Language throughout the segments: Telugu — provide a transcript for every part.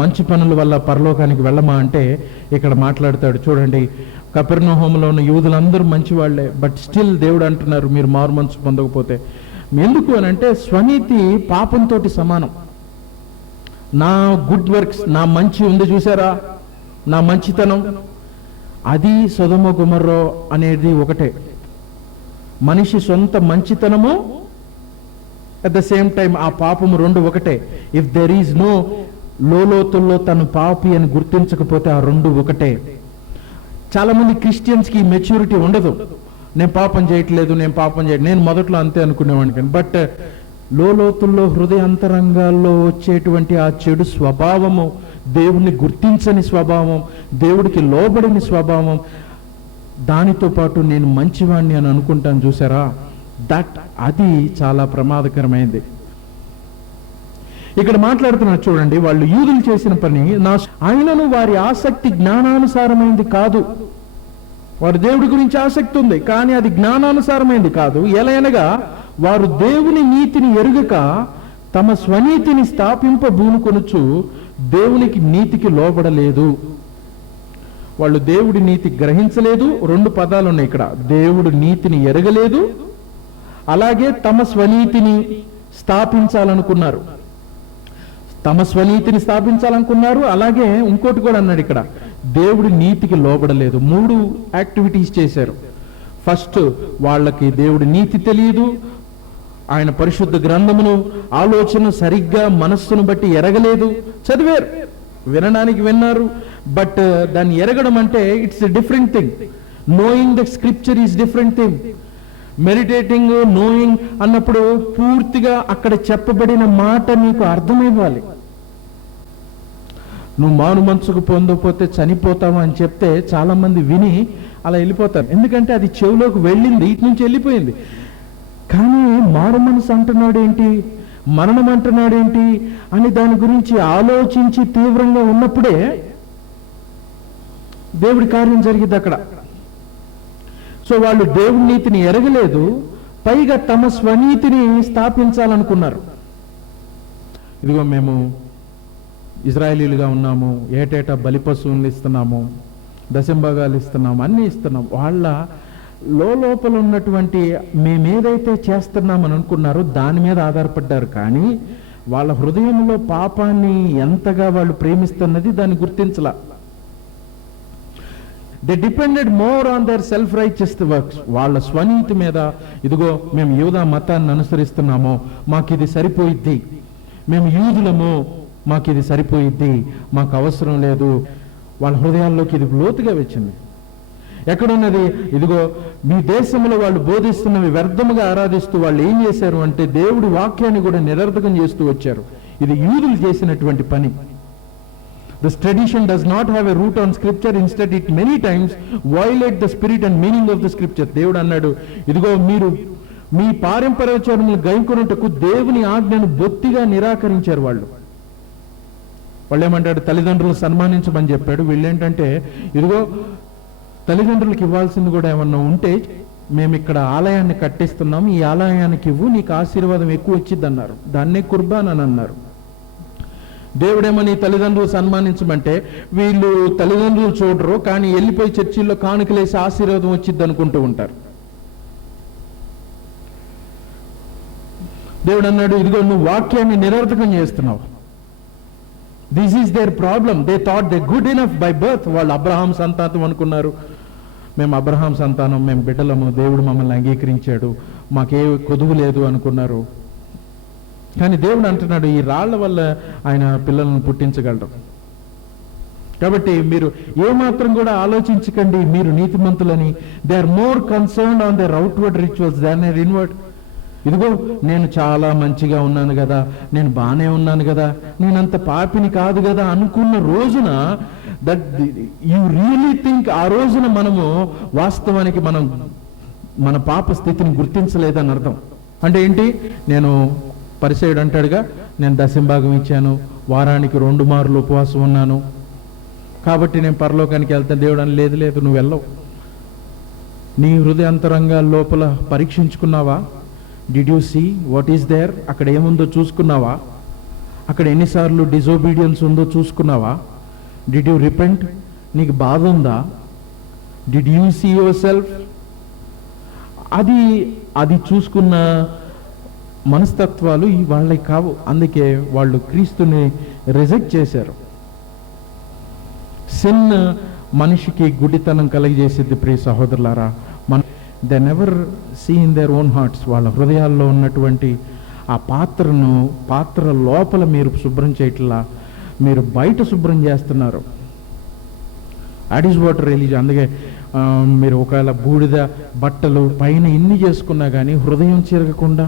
మంచి పనుల వల్ల పరలోకానికి వెళ్ళమా అంటే ఇక్కడ మాట్లాడతాడు. చూడండి కపెర్నహోములో ఉన్న యూదులందరూ మంచి వాళ్ళే బట్ స్టిల్ దేవుడు అంటున్నారు మీరు మారు మనసు పొందకపోతే. ఎందుకు అని అంటే స్వనీతి పాపంతో సమానం. నా గుడ్ వర్క్స్ నా మంచి ఉంది చూసారా? నా మంచితనం. అది సుధమ గుమర్రో అనేది ఒకటే. మనిషి సొంత మంచితనము అట్ ద సేమ్ టైం ఆ పాపము రెండు ఒకటే. ఇఫ్ దెర్ ఈజ్ నో లోతుల్లో తను పాపి అని గుర్తించకపోతే ఆ రెండు ఒకటే. చాలామంది క్రిస్టియన్స్కి మెచ్యూరిటీ ఉండదు. నేను పాపం చేయట్లేదు నేను పాపం చేయట్లేదు నేను మొదట్లో అంతే అనుకునేవాడిని కానీ బట్ లోతుల్లో హృదయ అంతరంగాల్లో వచ్చేటువంటి ఆ చెడు స్వభావము దేవుణ్ణి గుర్తించని స్వభావం దేవుడికి లోబడిని స్వభావం దానితో పాటు నేను మంచివాణ్ణి అని అనుకుంటాను చూసారా? దట్ అది చాలా ప్రమాదకరమైంది. ఇక్కడ మాట్లాడుతున్నారు చూడండి వాళ్ళు యూదులు చేసిన పని. నా ఆయనను వారి ఆసక్తి జ్ఞానానుసారమైంది కాదు. వారు దేవుడి గురించి ఆసక్తి ఉంది కానీ అది జ్ఞానానుసారమైంది కాదు. ఎలయనగా వారు దేవుని నీతిని ఎరుగక తమ స్వనీతిని స్థాపింప భూనుకొనుచు దేవునికి నీతికి లోబడలేదు. వాళ్ళు దేవుడి నీతి గ్రహించలేదు. రెండు పదాలు ఉన్నాయి ఇక్కడ. దేవుడు నీతిని ఎరగలేదు అలాగే తమ స్వనీతిని స్థాపించాలనుకున్నారు. తమ స్వనీతిని స్థాపించాలనుకున్నారు. అలాగే ఇంకోటి కూడా అన్నాడు ఇక్కడ. దేవుడి నీతికి లోబడలేదు. మూడు యాక్టివిటీస్ చేశారు. ఫస్ట్ వాళ్ళకి దేవుడి నీతి తెలియదు. ఆయన పరిశుద్ధ గ్రంథమును ఆలోచన సరిగ్గా మనస్సును బట్టి ఎరగలేదు. చదివారు. వినడానికి విన్నారు. బట్ uh, దాన్ని ఎరగడం అంటే it's different thing knowing the scripture is different thing meditating knowing అన్నప్పుడు పూర్తిగా అక్కడ చెప్పబడిన మాట మీకు అర్థమైవ్వాలి నువ్వు మాను మనసుకు పొందకపోతే చనిపోతావు అని చెప్తే చాలామంది విని అలా వెళ్ళిపోతారు. ఎందుకంటే అది చెవిలోకి వెళ్ళింది ఇటు నుంచి వెళ్ళిపోయింది. కానీ మారు మనసు అంటున్నాడు ఏంటి మరణం అంటున్నాడు ఏంటి అని దాని గురించి ఆలోచించి తీవ్రంగా ఉన్నప్పుడే దేవుడి కార్యం జరిగింది అక్కడ. సో వాళ్ళు దేవుడి నీతిని ఎరగలేదు పైగా తమ స్వనీతిని స్థాపించాలనుకున్నారు. ఇదిగో మేము ఇజ్రాయేలీలుగా ఉన్నాము ఏటేటా బలి పశువులు ఇస్తున్నాము దశంభాగాలు ఇస్తున్నాము అన్నీ ఇస్తున్నాం వాళ్ళ లోపల ఉన్నటువంటి మేమేదైతే చేస్తున్నామని అనుకున్నారో దాని మీద ఆధారపడ్డారు. కానీ వాళ్ళ హృదయంలో పాపాన్ని ఎంతగా వాళ్ళు ప్రేమిస్తున్నది దాన్ని గుర్తించలా. They depended more on their self righteous works వాళ్ళ స్వనీతి మీద ఇదిగో మేము యూదా మతాన్ని అనుసరిస్తున్నాము మాకు ఇది సరిపోయిద్ది. మేము యూదులము మాకు ఇది సరిపోయిద్ది మాకు అవసరం లేదు. వాళ్ళ హృదయాల్లోకి ఇది లోతుగా వచ్చింది. ఎక్కడున్నది? ఇదిగో మీ దేశంలో వాళ్ళు బోధిస్తున్నవి వ్యర్థముగా ఆరాధిస్తూ వాళ్ళు ఏం చేశారు అంటే దేవుడి వాక్యాన్ని కూడా నిరర్థకం చేస్తూ వచ్చారు. ఇది యూదులు చేసినటువంటి పని. This tradition does not have a root on scripture Instead, it many times violate the spirit and meaning of the scripture దేవుడు అన్నాడు ఇదిగో మీరు మీ పారంపర్యాచారములు గైకొనుటకు దేవుని ఆజ్ఞను బొత్తిగా నిరాకరించారు వాళ్ళు. వాళ్ళు ఏమంటాడు తల్లిదండ్రులు సన్మానించమని చెప్పాడు. వీళ్ళేంటంటే ఇదిగో తల్లిదండ్రులకు ఇవ్వాల్సింది కూడా ఏమన్నా ఉంటే మేము ఇక్కడ ఆలయాన్ని కట్టిస్తున్నాం ఈ ఆలయానికి ఇవ్వు నీకు ఆశీర్వాదం ఎక్కువ వచ్చింది అన్నారు దాన్నే కుర్బాన్ అని అన్నారు. దేవుడేమని తల్లిదండ్రులు సన్మానించమంటే వీళ్ళు తల్లిదండ్రులు చూడరు కానీ వెళ్ళిపోయి చర్చిల్లో కానుకలేసి ఆశీర్వాదం వచ్చింది అనుకుంటూ ఉంటారు. దేవుడు అన్నాడు ఇదిగో నువ్వు వాక్యాన్ని నిరర్థకం చేస్తున్నావు. This is their problem they thought they good enough by birth వాళ్ళు అబ్రహాం సంతానం అనుకున్నారు. మేము అబ్రహాం సంతానం మేము బిడ్డలము దేవుడు మమ్మల్ని అంగీకరించాడు. మాకే కొదువు లేదు అనుకున్నారు. కానీ దేవుడు అంటున్నాడు ఈ రాళ్ళ వల్ల ఆయన పిల్లలను పుట్టించగలరు. కాబట్టి మీరు ఏమాత్రం కూడా ఆలోచించకండి మీరు నీతిమంతులని. They are more concern on their outward rituals than er inward ఇదిగో నేను చాలా మంచిగా ఉన్నాను కదా నేను బాగానే ఉన్నాను కదా నేనంత పాపిని కాదు కదా అనుకున్న రోజున దట్ యు రియలీ థింక్ ఆ రోజున మనము వాస్తవానికి మనం మన పాప స్థితిని గుర్తించలేదని అర్థం. అంటే ఏంటి? నేను పరిచయుడు అంటాడుగా నేను దశంభాగం ఇచ్చాను వారానికి రెండు మార్లు ఉపవాసం ఉన్నాను. కాబట్టి నేను పరలోకానికి వెళ్తాను. దేవుడు అని లేదు లేదు నువ్వు వెళ్ళవు. నీ హృదయాంతరంగాల లోపల పరీక్షించుకున్నావా? Did you see what is there అక్కడ ఏముందో చూసుకున్నావా? అక్కడ ఎన్నిసార్లు డిజోబీడియన్స్ ఉందో చూసుకున్నావా? డిడ్ యూ రిపెంట్ నీకు బాధ ఉందా? Did you see yourself అది అది చూసుకున్న మనస్తత్వాలు వాళ్ళకి కావు. అందుకే వాళ్ళు క్రీస్తుని రిజెక్ట్ చేశారు. సిన్ మనిషికి గుడితనం కలిగజేసిద్ది ప్రియ సహోదరులారా. మన they never see in their own hearts వాళ్ళ హృదయాల్లో ఉన్నటువంటి ఆ పాత్రను పాత్ర లోపల మీరు శుభ్రం చేయట్లా మీరు బయట శుభ్రం చేస్తున్నారు. అట్ ఈస్ వాట్ రిలీజ్ అందుకే మీరు ఒకవేళ బూడిద బట్టలు పైన ఇన్ని చేసుకున్నా కానీ హృదయం చిరగకుండా.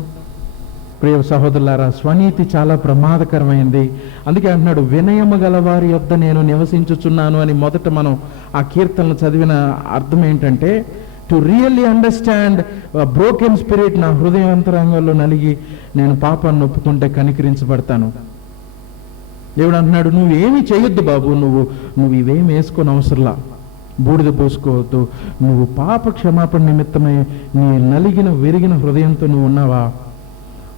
ప్రియ సహోదరులారా స్వనీతి చాలా ప్రమాదకరమైంది. అందుకే అంటున్నాడు వినయము గల వారి యొద్ద నేను నివసించుచున్నాను అని మొదట మనం ఆ కీర్తనలు చదివిన అర్థం ఏంటంటే to really understand broken spirit నా హృదయ అంతరంగంలో నలిగి నేను పాపాన్ని ఒప్పుకుంటే కనికరించబడతాను. దేవుడు అంటున్నాడు నువ్వేమి చేయొద్దు బాబు నువ్వు నువ్వు ఇవేమి వేసుకొని అవసరంలా. బూడిద పోసుకోవద్దు. నువ్వు పాప క్షమాపణ నిమిత్తమై నీ నలిగిన విరిగిన హృదయంతో నువ్వు ఉన్నావా?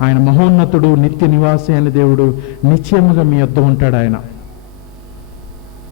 ఆయన మహోన్నతుడు నిత్య నివాసి అనే దేవుడు నిశ్చయముగా మీ యొద్ద ఉంటాడు ఆయన.